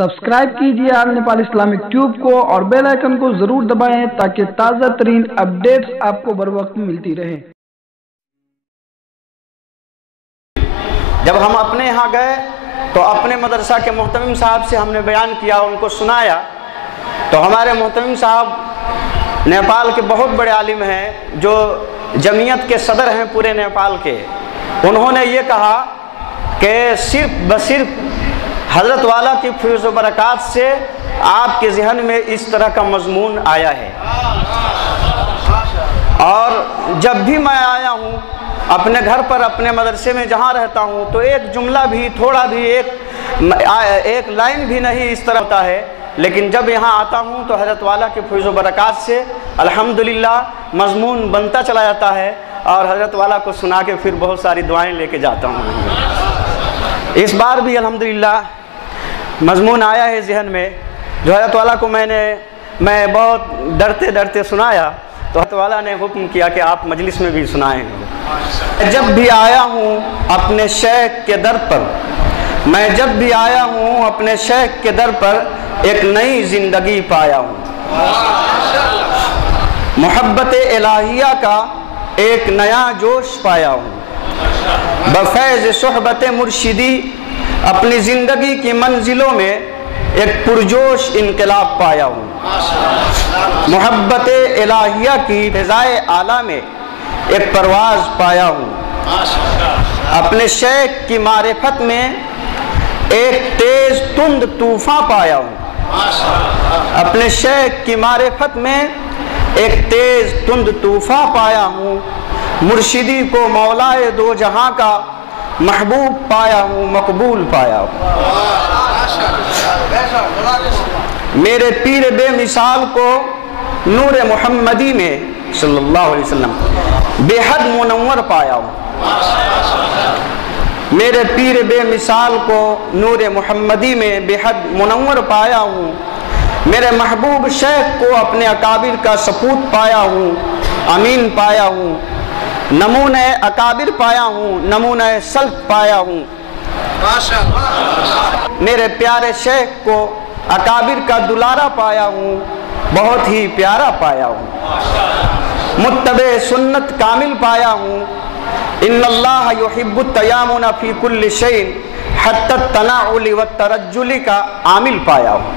Subscribe کیجیے آل Nepal Islamic tube کو اور بیل آئیکن کو ضرور دبائیں تاکہ تازہ ترین اپڈیٹس آپ کو بر وقت ملتی رہیں۔ جب ہم اپنے یہاں گئے تو اپنے مدرسہ کے محتمم صاحب سے ہم نے بیان کیا، ان کو سنایا، تو ہمارے محتمم صاحب نیپال کے بہت بڑے عالم ہیں جو جمعیت کے صدر ہیں پورے نیپال کے، انہوں نے یہ کہا کہ صرف حضرت والا کی فیض و برکات سے آپ کے ذہن میں اس طرح کا مضمون آیا ہے، اور جب بھی میں آیا ہوں اپنے گھر پر اپنے مدرسے میں جہاں رہتا ہوں تو ایک جملہ بھی تھوڑا بھی ایک لائن بھی نہیں اس طرح ہوتا ہے، لیکن جب یہاں آتا ہوں تو حضرت والا کے فیض و برکات سے الحمدللہ مضمون بنتا چلا جاتا ہے، اور حضرت والا کو سنا کے پھر بہت ساری دعائیں لے کے جاتا ہوں۔ اس بار بھی الحمدللہ مضمون آیا ہے ذہن میں، جو حضرت والا کو میں بہت ڈرتے سنایا، تو حضرت والا نے حکم کیا کہ آپ مجلس میں بھی سنائیں۔ جب بھی آیا ہوں اپنے شیخ کے در پر، میں جب بھی آیا ہوں اپنے شیخ کے در پر ایک نئی زندگی پایا ہوں، محبت الہیہ کا ایک نیا جوش پایا ہوں، بفیض صحبت مرشدی اپنی زندگی کی منزلوں میں ایک پرجوش انقلاب پایا ہوں، محبت الہیہ کی فضائے اعلیٰ میں ایک پرواز پایا ہوں، اپنے شیخ کی معرفت میں ایک تیز تند طوفان پایا ہوں، اپنے شیخ کی معرفت میں ایک تیز تند طوفان پایا ہوں، مرشدی کو مولائے دو جہاں کا محبوب پایا ہوں، مقبول پایا ہوں، میرے پیر بے مثال کو نور محمدی میں صلی اللہ علیہ وسلم بے حد منور پایا ہوں، میرے پیر بے مثال کو نور محمدی میں بے حد منور پایا ہوں، میرے محبوب شیخ کو اپنے اکابر کا سپوت پایا ہوں، امین پایا ہوں، نمونہ اکابر پایا ہوں، نمونہ سلف پایا ہوں، میرے پیارے شیخ کو اکابر کا دلارہ پایا ہوں، بہت ہی پیارا پایا ہوں، متبع سنت کامل پایا ہوں، ان اللہ یحب التیامن فی کل شیء حتی التناعل والترجل کا عامل پایا ہوں،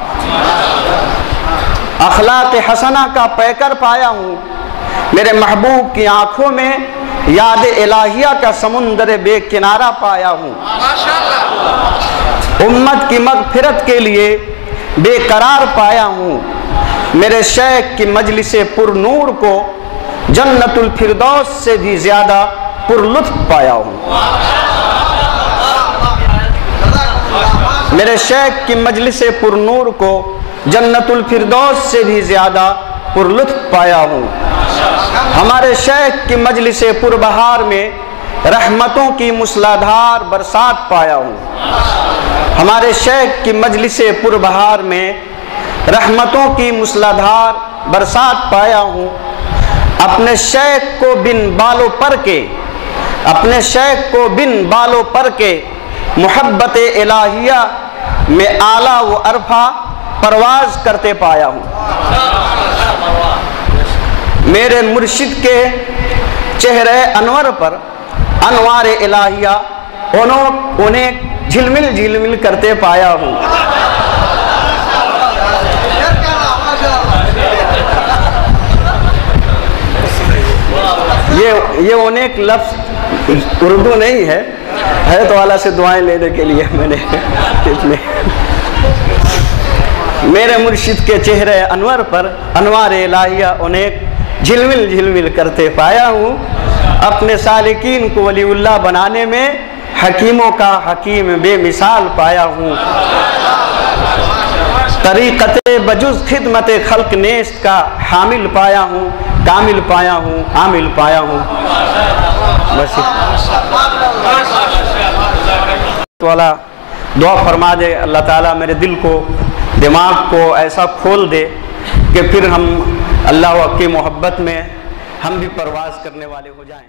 اخلاق حسنہ کا پیکر پایا ہوں، میرے محبوب کی آنکھوں میں یاد الہیہ کا سمندر بے کنارہ پایا ہوں، امت کی مغفرت کے لیے بے قرار پایا ہوں، میرے شیخ کی مجلس پر نور کو جنت الفردوس سے بھی زیادہ پر لطف پایا ہوں، میرے شیخ کی مجلس پر نور کو جنت الفردوس سے بھی زیادہ پر لطف پایا ہوں، ہمارے شیخ کی مجلس پر بہار میں رحمتوں کی مسلادھار برسات پایا ہوں، ہمارے شیخ کی مجلس پر بہار میں رحمتوں کی مسلادھار برسات پایا ہوں، اپنے شیخ کو بن بالو پر کے اپنے شیخ کو بن بالو پر کے محبت الہیہ میں اعلیٰ و عرفہ پرواز کرتے پایا ہوں، میرے مرشد کے چہرے انور پر انوار الہیہ انہیں جھلمل کرتے پایا ہوں، یہ انیک لفظ اردو نہیں ہے، حضرت والا سے دعائیں لینے کے لیے میں نے میرے مرشد کے چہرے انور پر انوار الہیہ انیک جھلمل کرتے پایا ہوں، اپنے سالکین کو ولی اللہ بنانے میں حکیموں کا حکیم بے مثال پایا ہوں، طریقت بجز خدمت خلق نیست کا حامل پایا ہوں، کامل پایا ہوں، عامل پایا ہوں، بس والا دعا فرما دے اللہ تعالیٰ میرے دل کو دماغ کو ایسا کھول دے کہ پھر ہم اللہ کی محبت میں ہم بھی پرواز کرنے والے ہو جائیں۔